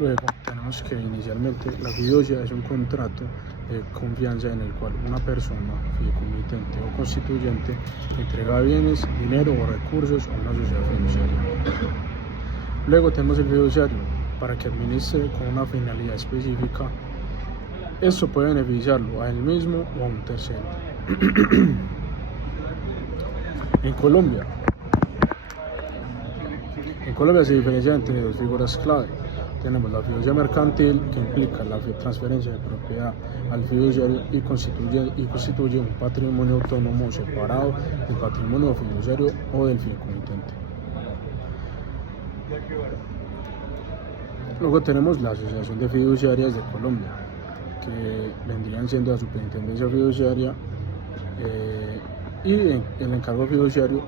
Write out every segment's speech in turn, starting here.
Luego tenemos que inicialmente la fiducia es un contrato de confianza en el cual una persona, fideicomitente o constituyente, entrega bienes, dinero o recursos a una sociedad fiduciaria. Luego tenemos el fiduciario para que administre con una finalidad específica. Esto puede beneficiarlo a él mismo o a un tercero. En Colombia se diferencia entre dos figuras clave. Tenemos la fiducia mercantil, que implica la transferencia de propiedad al fiduciario y constituye un patrimonio autónomo separado del patrimonio fiduciario o del fideicomitente. Luego tenemos la Asociación de Fiduciarias de Colombia, que vendrían siendo la Superintendencia Fiduciaria y el encargo fiduciario.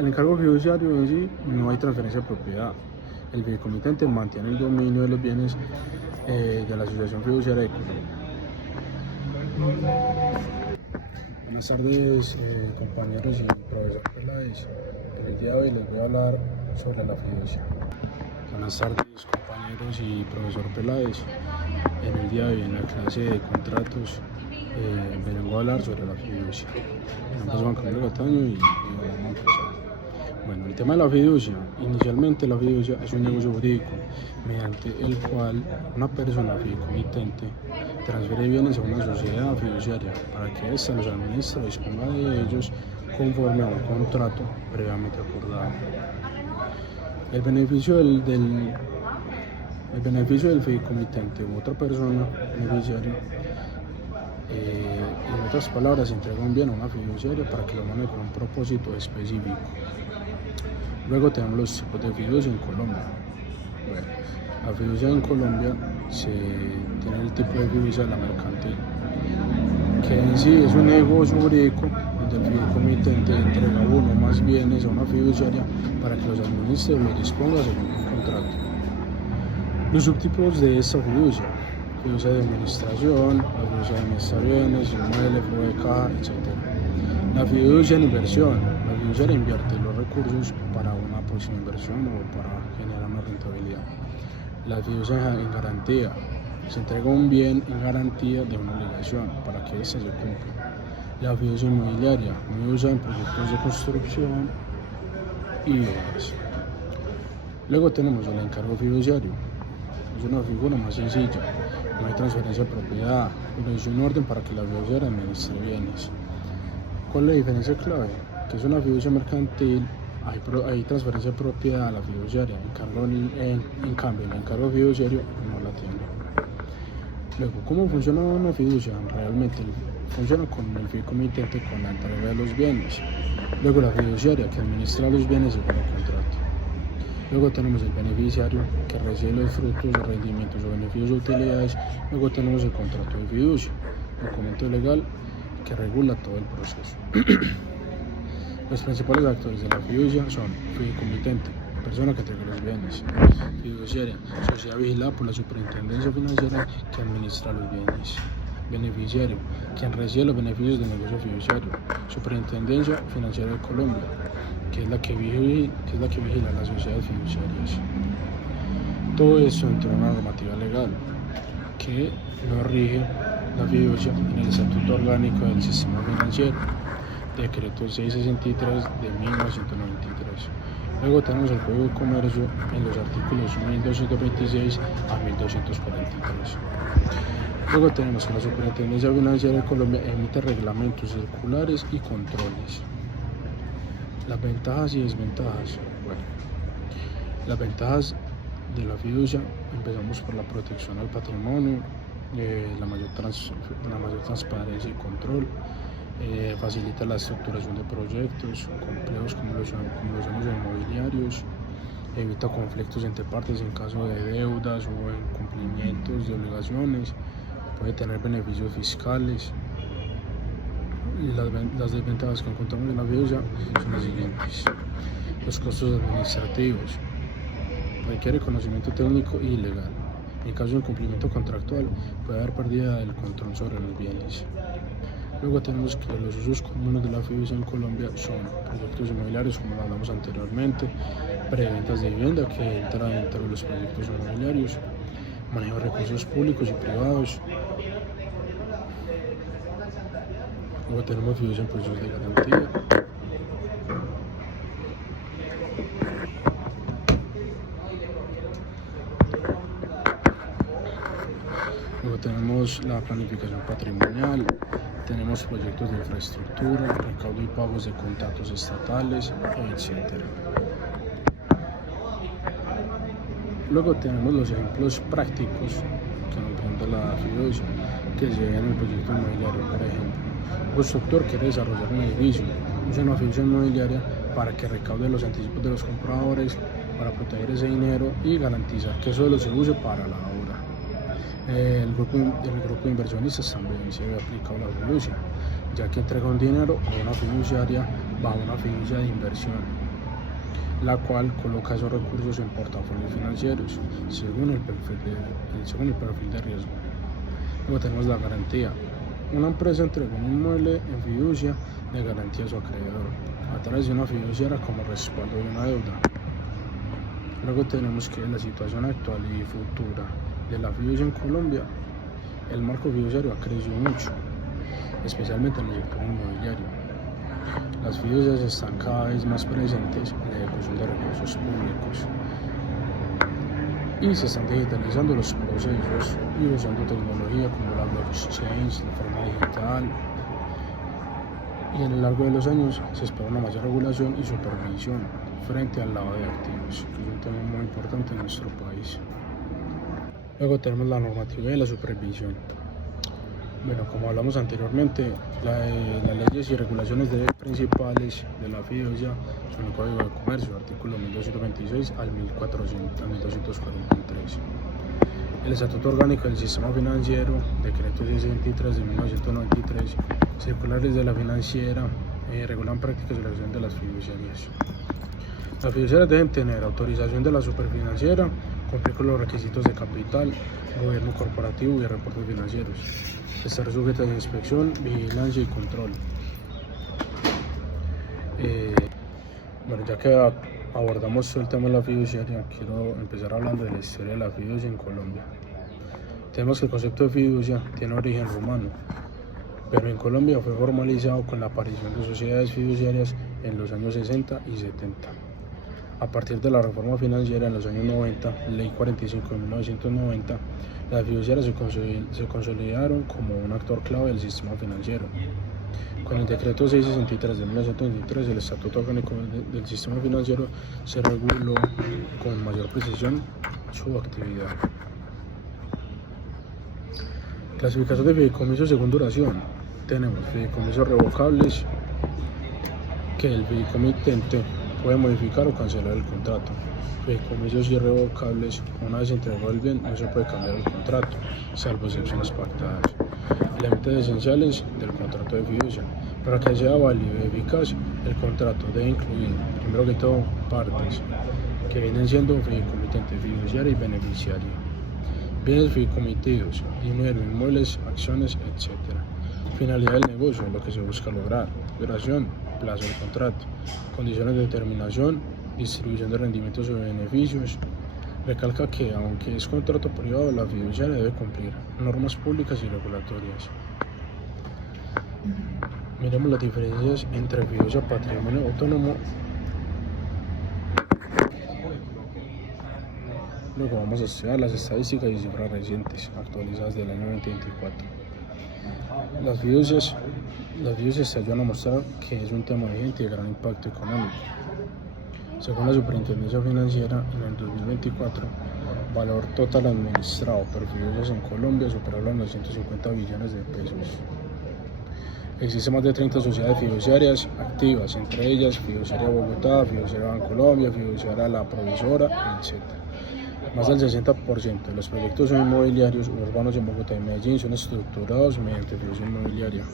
El encargo fiduciario en sí no hay transferencia de propiedad. El fideicomitente mantiene el dominio de los bienes de la Asociación Fiduciaria de Colombia. Buenas tardes, compañeros y profesor Peláez. El día de hoy les voy a hablar sobre la fiducia. Buenas tardes, compañeros y profesor Peláez. En el día de hoy, en la clase de contratos, vengo a hablar sobre la fiducia. Mi nombre es Juan Camilo Cataño y vamos a empezar. Bueno, el tema de la fiducia. Inicialmente la fiducia es un negocio jurídico mediante el cual una persona fideicomitente transfiere bienes a una sociedad fiduciaria para que ésta los administre y disponga de ellos conforme a un contrato previamente acordado. El beneficio del fideicomitente u otra persona beneficiaria, en otras palabras, entrega un bien a una fiduciaria para que lo maneje con un propósito específico. Luego tenemos los tipos de fiducia en Colombia. Bueno, la fiducia en Colombia tiene el tipo de fiducia de la mercantil, que en sí es un negocio jurídico donde el fideicomitente entrega uno o más bienes a una fiduciaria para que los administre o los disponga según un contrato. Los subtipos de esta fiducia: fiducia de administración, la fiducia de administrar bienes, inmuebles, flujo de caja, etc. La fiducia en inversión: la fiduciaria invierte los recursos para una próxima inversión o para generar una rentabilidad. La fiducia en garantía: se entrega un bien en garantía de una obligación para que ésta se cumpla. La fiducia inmobiliaria: muy usada en proyectos de construcción y obras. Luego tenemos el encargo fiduciario. Es una figura más sencilla, no hay transferencia de propiedad, pero es un orden para que la fiduciaria administre bienes. ¿Cuál es la diferencia clave? Que es una fiducia mercantil, hay transferencia de propiedad a la fiduciaria, en cambio el encargo fiduciario no la tiene. Luego, ¿cómo funciona una fiducia? Realmente funciona con el fideicomitente con la entrega de los bienes. Luego la fiduciaria, que administra los bienes según el contrato. Luego tenemos el beneficiario, que recibe los frutos, rendimientos o beneficios o utilidades. Luego tenemos el contrato de fiducia, documento legal que regula todo el proceso. Los principales actores de la fiducia son fideicomitente, persona que entrega los bienes; fiduciaria, sociedad vigilada por la Superintendencia Financiera que administra los bienes; beneficiario, quien recibe los beneficios del negocio fiduciario; Superintendencia Financiera de Colombia, que es la que vigila las sociedades fiduciarias. Todo esto dentro de una normativa legal que lo rige la fiducia en el Estatuto Orgánico del Sistema Financiero, Decreto 663 de 1993. Luego tenemos el Código de Comercio en los artículos 1226 a 1243. Luego tenemos que la Superintendencia Financiera de Colombia emite reglamentos circulares y controles. Las ventajas y desventajas. Bueno, las ventajas de la fiducia: empezamos por la protección al patrimonio, la mayor transparencia y control, facilita la estructuración de proyectos complejos como los inmobiliarios, evita conflictos entre partes en caso de deudas o incumplimientos de obligaciones, puede tener beneficios fiscales. Las desventajas que encontramos en la fiducia son las siguientes: los costos administrativos, requiere conocimiento técnico y legal. En caso de incumplimiento contractual, puede haber pérdida del control sobre los bienes. Luego tenemos que los usos comunes de la fiducia en Colombia son proyectos inmobiliarios, como lo hablamos anteriormente, preventas de vivienda, que entra dentro de los proyectos inmobiliarios, manejo de recursos públicos y privados. Luego tenemos fiducia en procesos de garantía. Luego tenemos la planificación patrimonial, tenemos proyectos de infraestructura, recaudo y pagos de contratos estatales, etc. Luego tenemos los ejemplos prácticos que nos brinda la fiducia, que se ven en el proyecto inmobiliario. Por ejemplo, un constructor quiere desarrollar un edificio, usa una fiducia inmobiliaria para que recaude los anticipos de los compradores, para proteger ese dinero y garantizar que solo se use para la obra. El grupo de inversionistas también se ve aplicado la fiducia, ya que entrega un dinero a una fiduciaria bajo una fiducia de inversión, la cual coloca esos recursos en portafolios financieros según el perfil de riesgo. Luego tenemos la garantía. Una empresa entrega un inmueble en fiducia de garantía a su acreedor a través de una fiduciaria como respaldo de una deuda. Luego tenemos que la situación actual y futura de la fiducia en Colombia. El marco fiduciario ha crecido mucho, especialmente en el sector inmobiliario. Las fiducias están cada vez más presentes en la ejecución de recursos públicos y se están digitalizando los procesos y usando tecnología como la blockchain, la forma digital. Y en el largo de los años se espera una mayor regulación y supervisión frente al lavado de activos, que es un tema muy importante en nuestro país. Luego tenemos la normativa y la supervisión. Bueno, como hablamos anteriormente, las leyes y regulaciones principales de la fiducia son el Código de Comercio, artículo 1226 al 1243. El Estatuto Orgánico del Sistema Financiero, decreto 623 de 1993, circulares de la financiera, regulan prácticas de la gestión de las fiduciarias. Las fiduciarias deben tener autorización de la superfinanciera, cumplir con los requisitos de capital, gobierno corporativo y reportes financieros, estar sujetas a inspección, vigilancia y control. Bueno, ya que abordamos el tema de la fiduciaria, quiero empezar hablando de la historia de la fiducia en Colombia. Tenemos que el concepto de fiducia tiene origen romano, pero en Colombia fue formalizado con la aparición de sociedades fiduciarias en los años 60 y 70. A partir de la reforma financiera en los años 90, Ley 45 de 1990, las fiduciarias se consolidaron como un actor clave del sistema financiero. Con el decreto 663 de 1993, el Estatuto Orgánico del Sistema Financiero se reguló con mayor precisión su actividad. Clasificación de fideicomisos según duración. Tenemos fideicomisos revocables, que el fideicomitente puede modificar o cancelar el contrato. Fideicomisos irrevocables, una vez entregado el bien, no se puede cambiar el contrato, salvo excepciones pactadas. Elementos esenciales del contrato de fiducia. Para que sea válido y eficaz, el contrato debe incluir, primero que todo, partes, que vienen siendo fideicomitente, fiduciario y beneficiario, bienes fideicomitidos, dinero, inmuebles, acciones, etc. Finalidad del negocio, lo que se busca lograr, duración, plazo del contrato, condiciones de determinación, distribución de rendimientos o beneficios. Recalca que, aunque es contrato privado, la fiduciaria debe cumplir normas públicas y regulatorias. Miremos las diferencias entre fiducia, patrimonio autónomo. Luego vamos a estudiar las estadísticas y cifras recientes, actualizadas del año 2024. Las fiducias te ayudan a mostrar que es un tema vigente y de gran impacto económico. Según la Superintendencia Financiera, en el 2024, el valor total administrado por fiducias en Colombia superó los 950 billones de pesos. Existen más de 30 sociedades fiduciarias activas, entre ellas Fiduciaria Bogotá, Fiduciaria Bancolombia, Fiduciaria La Provisora, etc. Más del 60% de los proyectos inmobiliarios urbanos en Bogotá y Medellín son estructurados mediante fiducia inmobiliaria.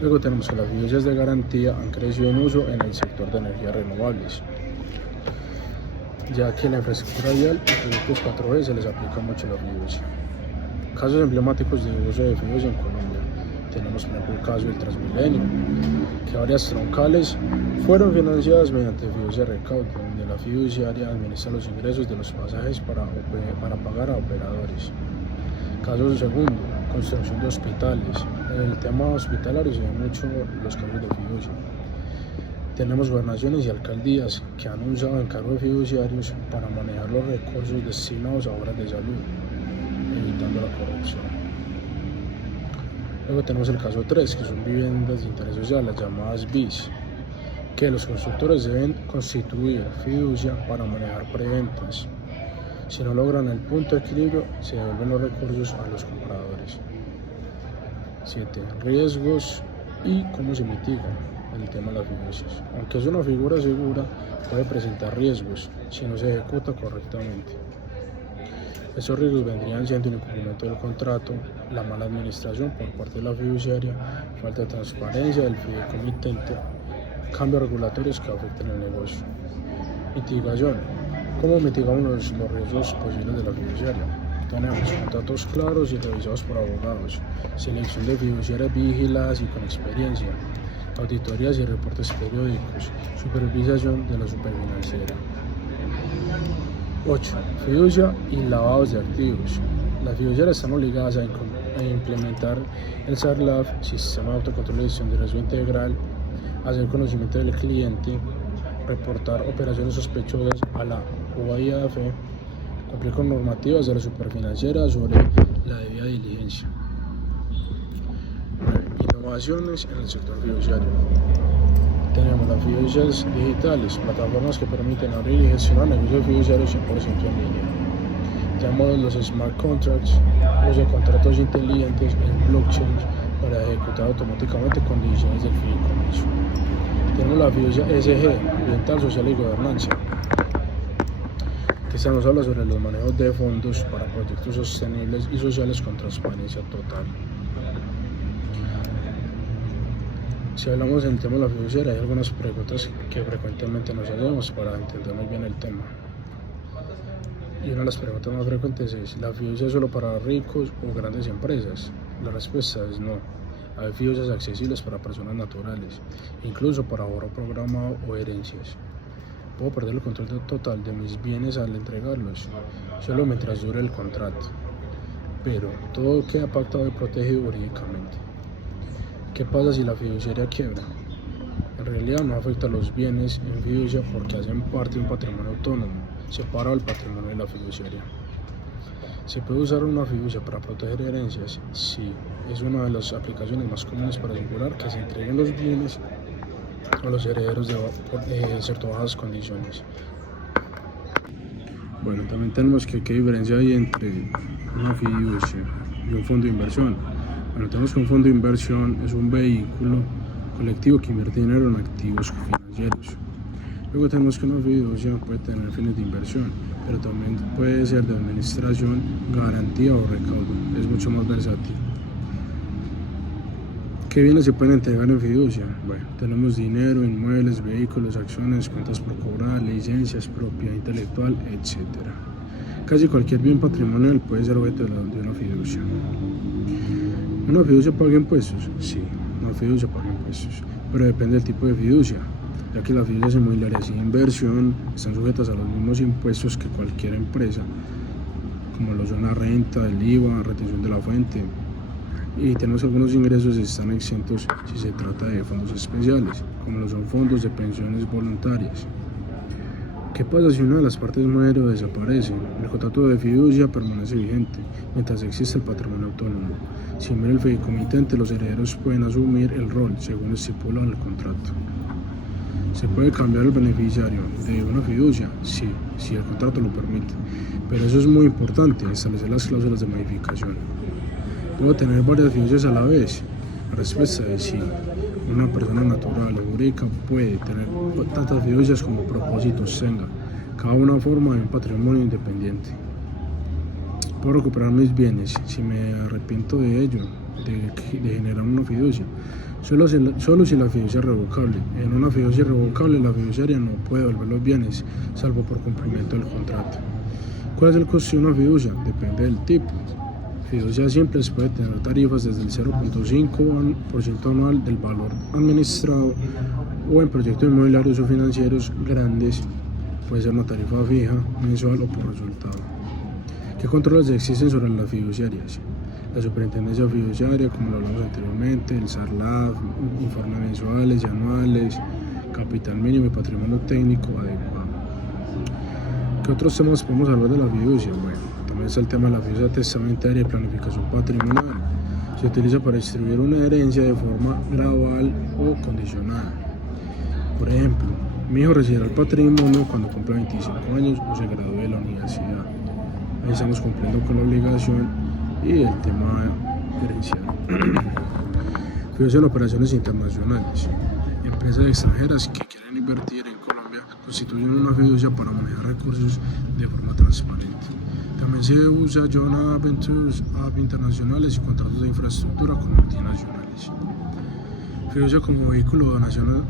Luego tenemos que las fiducias de garantía han crecido en uso en el sector de energías renovables, ya que en la infraestructura vial y proyectos 4G se les aplica mucho la fiducia. Casos emblemáticos de uso de fiducia en Colombia: Tenemos por ejemplo el caso del Transmilenio, que varias troncales fueron financiadas mediante fiducia recaudo, donde la fiduciaria administra los ingresos de los pasajes para pagar a operadores. Caso segundo, construcción de hospitales. En el tema hospitalario se ven mucho los casos de fiducia. Tenemos gobernaciones y alcaldías que han usado encargos de fiduciarios para manejar los recursos destinados a obras de salud, evitando la corrupción. Luego tenemos el caso 3, que son viviendas de interés social, las llamadas BIS, que los constructores deben constituir fiducia para manejar preventas. Si no logran el punto de equilibrio, se devuelven los recursos a los compradores. 7. Riesgos y cómo se mitigan. El tema de las fiducias. Aunque es una figura segura, puede presentar riesgos si no se ejecuta correctamente. Esos riesgos vendrían siendo el incumplimiento del contrato, la mala administración por parte de la fiduciaria, falta de transparencia del fideicomitente, cambios regulatorios que afecten el negocio. Mitigación. ¿Cómo mitigamos los riesgos posibles de la fiduciaria? Tenemos contratos claros y revisados por abogados, selección de fiduciarias vigiladas y con experiencia, auditorías y reportes periódicos, supervisación de la superfinanciera. 8. Fiducia y lavados de activos. Las fiduciarias están obligadas a implementar el SARLAF, Sistema de Autocontrol y Gestión de Riesgo Integral, hacer conocimiento del cliente, reportar operaciones sospechosas a la UAIAF, cumplir con normativas de la superfinanciera sobre la debida diligencia. Innovaciones en el sector fiduciario. Tenemos las fiducias digitales, plataformas que permiten abrir y gestionar negocios fiduciarios 100% en línea. Tenemos los smart contracts, los de contratos inteligentes en blockchain para ejecutar automáticamente condiciones del fideicomiso. Tenemos la fiducia ESG, ambiental, social y gobernanza, que esta nos habla sobre los manejos de fondos para proyectos sostenibles y sociales con transparencia total. Si hablamos del tema de la fiduciaria, hay algunas preguntas que frecuentemente nos hacemos para entender muy bien el tema. Y una de las preguntas más frecuentes es: ¿la fiducia es solo para ricos o grandes empresas? La respuesta es no. Hay fiducias accesibles para personas naturales, incluso para ahorro programado o herencias. Puedo perder el control total de mis bienes al entregarlos, solo mientras dure el contrato, pero todo queda pactado y protegido jurídicamente. ¿Qué pasa si la fiduciaria quiebra? En realidad no afecta a los bienes en fiducia porque hacen parte de un patrimonio autónomo, separado del patrimonio de la fiduciaria. ¿Se puede usar una fiducia para proteger herencias? Sí, es una de las aplicaciones más comunes para asegurar que se entreguen los bienes a los herederos en ciertas bajas condiciones. Bueno, también tenemos qué diferencia hay entre una fiducia y un fondo de inversión. Bueno, tenemos que un fondo de inversión es un vehículo colectivo que invierte dinero en activos financieros. Luego tenemos que una fiducia puede tener fines de inversión, pero también puede ser de administración, garantía o recaudo. Es mucho más versátil. ¿Qué bienes se pueden entregar en fiducia? Bueno, tenemos dinero, inmuebles, vehículos, acciones, cuentas por cobrar, licencias, propiedad intelectual, etc. Casi cualquier bien patrimonial puede ser objeto de una fiducia. ¿Una fiducia paga impuestos? Sí, una fiducia paga impuestos, pero depende del tipo de fiducia, ya que las fiducias inmobiliarias y de inversión están sujetas a los mismos impuestos que cualquier empresa, como lo son la renta, el IVA, retención de la fuente, y tenemos algunos ingresos que están exentos si se trata de fondos especiales, como lo son fondos de pensiones voluntarias. ¿Qué pasa si una de las partes muere o desaparece? El contrato de fiducia permanece vigente mientras existe el patrimonio autónomo. Si muere el fideicomitente, los herederos pueden asumir el rol según estipula el contrato. ¿Se puede cambiar el beneficiario de una fiducia? Sí, si el contrato lo permite, pero eso es muy importante, establecer las cláusulas de modificación. ¿Puedo tener varias fiducias a la vez? La respuesta es sí. Una persona natural o jurídica puede tener tantas fiducias como propósitos tenga, cada una forma de un patrimonio independiente. Puedo recuperar mis bienes si me arrepiento de ello, de generar una fiducia. Solo si la fiducia es revocable. En una fiducia irrevocable, la fiduciaria no puede devolver los bienes, salvo por cumplimiento del contrato. ¿Cuál es el costo de una fiducia? Depende del tipo. Fiducia simple puede tener tarifas desde el 0.5% anual del valor administrado o en proyectos inmobiliarios o financieros grandes puede ser una tarifa fija, mensual o por resultado. ¿Qué controles existen sobre las fiduciarias? La superintendencia fiduciaria, como lo hablamos anteriormente, el SARLAF, informes mensuales y anuales, capital mínimo y patrimonio técnico adecuado. ¿Qué otros temas podemos hablar de la fiducia? Bueno, también está el tema de la fiducia testamentaria y planificación patrimonial. Se utiliza para distribuir una herencia de forma gradual o condicionada. Por ejemplo, mi hijo recibirá el patrimonio cuando cumpla 25 años o se gradúe de la universidad. Ahí estamos cumpliendo con la obligación y el tema herencial. Fiducia en operaciones internacionales. Empresas extranjeras que quieren invertir en Colombia constituyen una fiducia para manejar recursos de forma transparente. También se usa joint ventures internacionales y contratos de infraestructura con multinacionales. Fiducia como vehículo de donaciones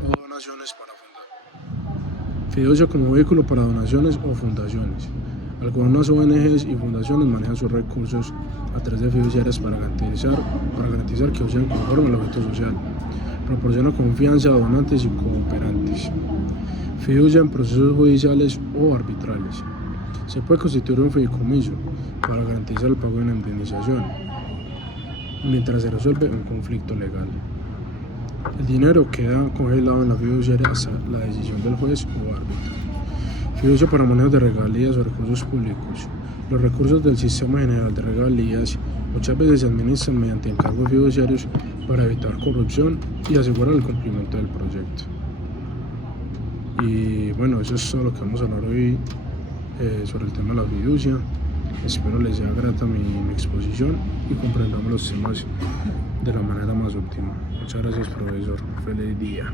para donaciones o fundaciones. Algunas ONGs y fundaciones manejan sus recursos a través de fiduciarias para garantizar que usen conforme al objeto social. Proporciona confianza a donantes y cooperantes. Fiducia en procesos judiciales o arbitrales. Se puede constituir un fideicomiso para garantizar el pago de una indemnización mientras se resuelve un conflicto legal. El dinero queda congelado en la fiduciaria hasta la decisión del juez o árbitro. Fiducia para manejo de regalías o recursos públicos. Los recursos del Sistema General de Regalías muchas veces se administran mediante encargos fiduciarios para evitar corrupción y asegurar el cumplimiento del proyecto. Y bueno, eso es todo lo que vamos a hablar hoy sobre el tema de la fiducia. Espero les sea grata mi exposición y comprendamos los temas de la manera más óptima. Muchas gracias, profesor. Feliz día.